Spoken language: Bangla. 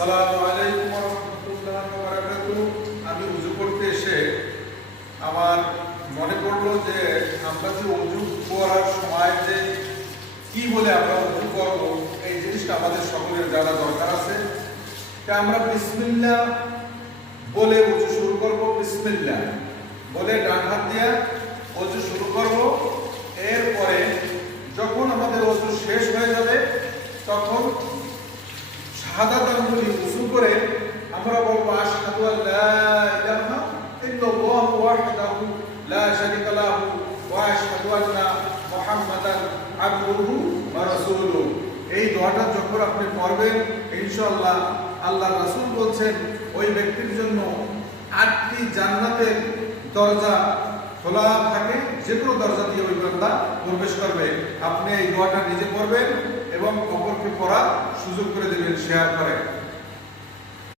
আসসালামু আলাইকুম ওয়া রাহমাতুল্লাহি ওয়া বারাকাতুহু। আমি ওযু করতে এসে আমার মনে পড়লো যে আমরা যে ওযু করার সময় যে কি বলে আমরা ওযু করব, এই জিনিসটা আমাদের সকলের জানা দরকার আছে। তা আমরা বিসমিল্লাহ বলে ওযু শুরু করব। বিসমিল্লাহ বলে ডান হাত দিয়ে ওযু শুরু করব। এরপরে যখন আমাদের ওযু শেষ হয়ে যাবে তখন শাহাদাত আঙ্গুলি উঁচু করে আমরা বলবো আশহাদু আল্লা ইলাহা ইল্লাল্লাহু ওয়াহদাহু লা শারীকা লাহু ওয়া আশহাদু আন্না মুহাম্মাদান আবদুহু ওয়া রাসূলুহু। এই দোয়াটা যখন আপনি পড়বেন ইনশাআল্লাহ আল্লাহর রাসূল বলছেন ওই ব্যক্তির জন্য 8টি জান্নাতের দরজা খোলা থাকে, যে কোনো দরজা দিয়ে ওই বান্দা প্রবেশ করবে। আপনি এই দোয়াটা নিজে পড়বেন এবং অপরকে পড়ার সুযোগ করে দেবেন, শেয়ার করে।